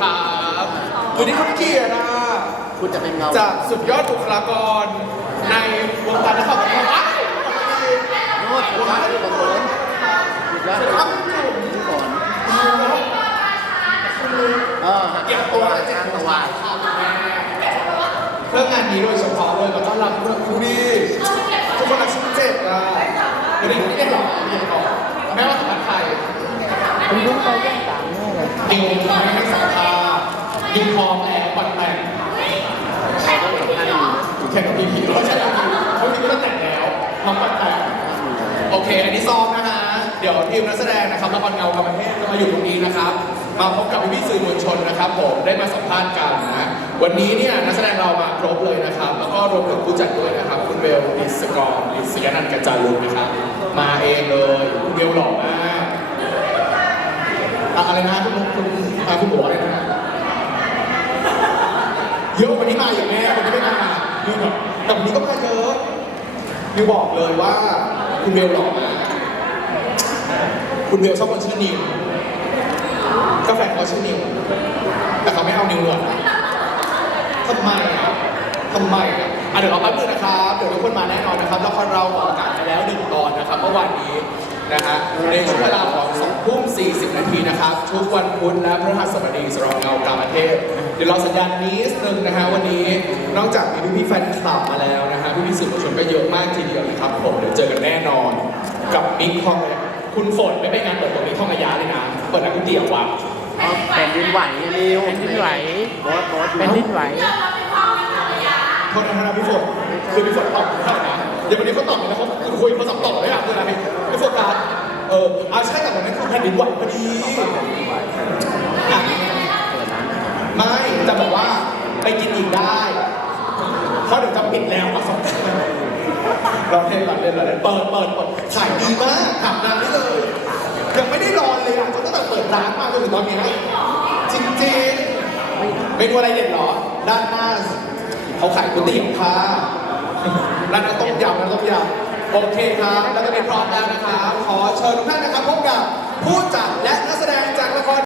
ครับวันนี้คุณเกียรตินะคุณจะเป็นเงาจากสุดยอดบุคลากรในวงการนักข่าวบันเทิงอ้าวโน้ตคุณว่าที่บางคนคุณว่าสวัสดีครับที่ก่อนเออเก็บตัวและเจ็บตัวเพื่องานนี้โดยเฉพาะเลยมาต้อนรับเพื่อนคุณดีทุกคนรักช่องเจ็ดอะวันนี้ไม่ได้หรอกเรียนก่อนแม้ว่าสัมภาษณ์ไทยคุณรู้ไปแย่ง ต่างแน่เลยดิวไม่ให้สัมภาษณ์ดิวพร้อมแล้วปัดแต่งใครต้องสัมภาษณ์อยู่แข่งกับพีพีเขาใช่ไหมเขาพีก็แต่งแล้วพร้อมปัดแต่งโอเค อันนี้ซ้อมนะฮะ เดี๋ยวทีมนักแสดงนะครับละครเงากรรมเทพจะมาอยู่ตรงนี้นะครับ มาพบกับพี่ๆสื่อมวลชนนะครับ ผมได้มาสัมภาษณ์กันนะวันนี้เนี่ยนักแสดงเรามาครบเลยนะครับ แล้วก็รวมถึงผู้จัดด้วยนะครับ คุณเบลดิสกรดิสยนันท์กัจจารุณนะครับ มาเองเลยคุณเบลหล่อมากอะอะไรนะคุณคุณอะคุณบอกอะไรนะ เยอะวันนี้มาอย่างแม่วันนี้ไม่มานิวแบบแต่วันนี้ก็มาเยอะนิวบอกเลยว่าคุณเบลหลอมากคุณเบลชอบคนชื่อนิวกาแฟนเขาชื่อนิวแต่เขาไม่เอานิวเลยทำไมอะทำไมอะอะเดี๋ยวเราแป๊บนึงนะครับ เดี๋ยวทุกคนมาแน่นอนนะครับละครเราออกอากาศไปแล้วหนึ่งตอนนะครับเมื่อวานนี้ นะฮะในช่วงเวลาของสองทุ่มสี่สิบนาทีนะครับ ทุกวันพุธและพฤหัสบดีสำหรับเงากามเทพเดี๋ยวเราสัญญาณนิดนึงนะฮะวันนี้ นอกจากมีพี่พี่ๆแฟนคลับมาแล้วนะฮะพี่พี่ๆสื่อมวลชนก็เยอะมากทีเดียวนะครับผมเดี๋ยวเจอกันแน่นอน กับมิกทองเลยคุณฝนไม่ไปงานเปิดตัวมิกทองระยะเลยนะเปิดนักก๋วยเตี๋ยวว่ะเอาแผ่นดินไหวเร็วแผ่นดินไหวบอสบอสแผ่นดินไหวโทษนะพี่ฝนคือพี่ฝนตอบเท่าไหร่นะเดี๋ยววันนี้เขาตอบเลยนะเขาคือคุยโทรศัพท์ตอบเลยอะคืออะไร ไม่โฟกัสเอออาใช่แต่วันนั้นคือแผ่นดินไหวพอดีอะไม่จะบอกว่าไปกินอีกได้เพราะเดี๋ยวจะปิดแล้วมาสองเราเล่นเราเล่นเราเล่นเปิดเปิดเปิดขายดีมากหางานได้เลย ยังไม่ได้รอนเลยอะจนตั้งแต่เปิดร้านมาจนถึงตอนนี้ยจริงๆเมนูอะไรเด็ดหรอ ด้านหน้าเขาขายก๋วยเตี๋ยวค่ะร้านน้ำต้มยำน้ำต้มยำ โอเคครับ แล้วก็เป็นพร้อมแล้วนะครับ ขอเชิญทุกท่านนะครับพบกับผู้จัดและนักแสดงจากละคร